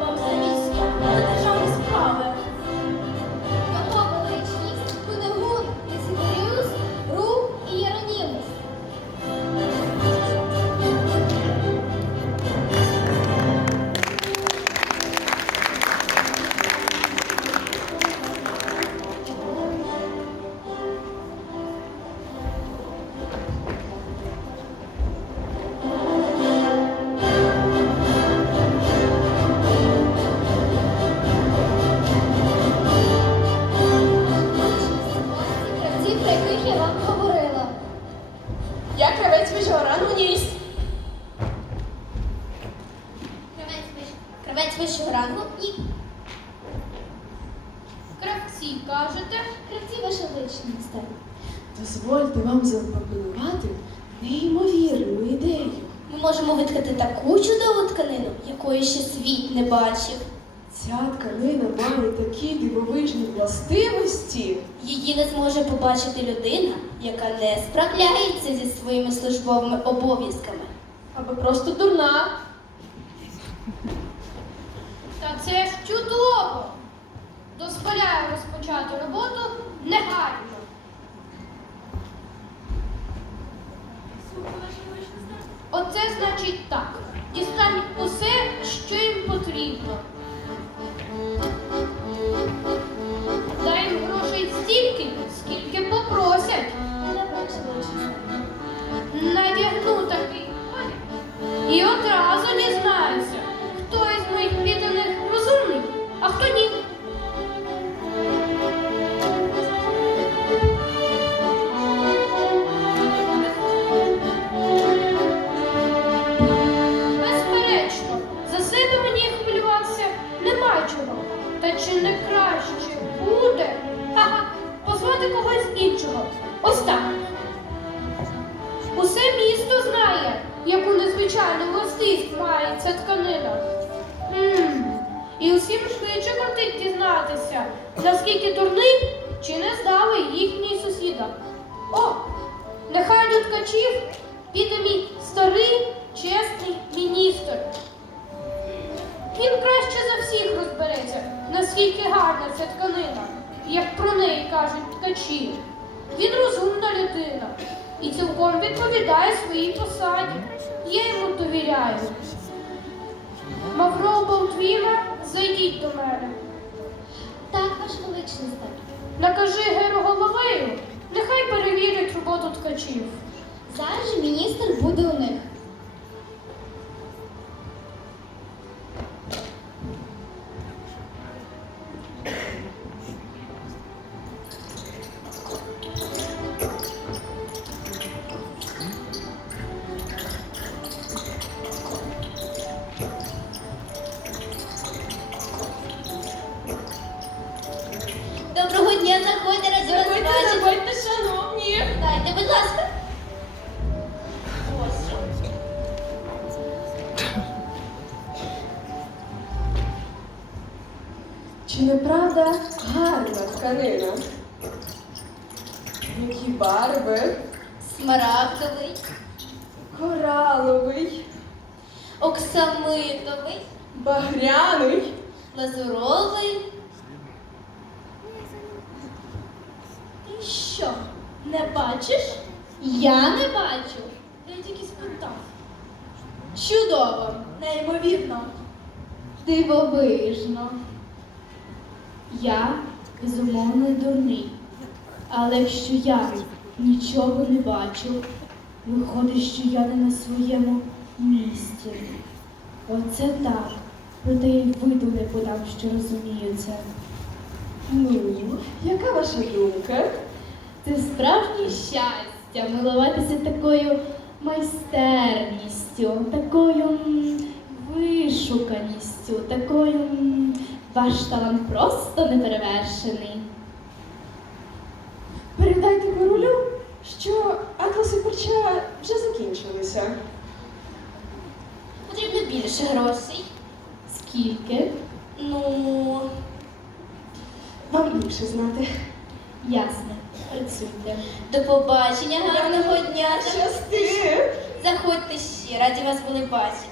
Бог завість. 5 вищого рангу і кравці кажете, кравці ваша величність. Дозвольте вам запропонувати неймовірну ідею. Ми можемо виткати таку чудову тканину, якої ще світ не бачив. Ця тканина має такі дивовижні властивості. Її не зможе побачити людина, яка не справляється зі своїми службовими обов'язками. Або просто дурна. Чудово. Дозволяю розпочати роботу негайно. Оце значить так. Дістань усе, що їм потрібно. Іншого. Ось так. Усе місто знає, яку незвичайну властивість має ця тканина. М, І усім швидше кортить дізнатися, наскільки дурний чи не здали їхній сусіда. О, нехай до ткачів піде мій старий чесний міністр. Він краще за всіх розбереться, наскільки гарна ця тканина, як про неї кажуть ткачі. І цілком відповідає своїй посаді. Я йому довіряю. Мавро Болтвіна, зайдіть до мене. Так, ваш величність. Накажи Геру Головею, нехай перевірять роботу ткачів. Зараз же міністр буде у них. Дня, заходьте, раді вас бачити. заходьте, шановні. Дайте, будь ласка. Чи не правда гарна тканина? Які барви? Смарагдовий, Кораловий, оксамитовий, багряний. лазуровий. Що, не бачиш? Я не бачу. Я тільки спитав. Чудово, неймовірно, дивовижно. Я безумовно дурний. Але якщо я нічого не бачу, виходить, що я не на своєму місці. Оце так. Проте й виду не подам, що розумію це. Ну, яка ваша думка? Це справжнє щастя милуватися такою майстерністю, такою м, вишуканістю, такою м, ваш талант просто неперевершений. Передайте королю, що атласи парча вже закінчилися. Потрібно більше грошей. Скільки? Ну, Вам більше знати. ясно. Працюйте. До побачення, гарного дня. Щасти! Заходьте ще, раді вас були бачити.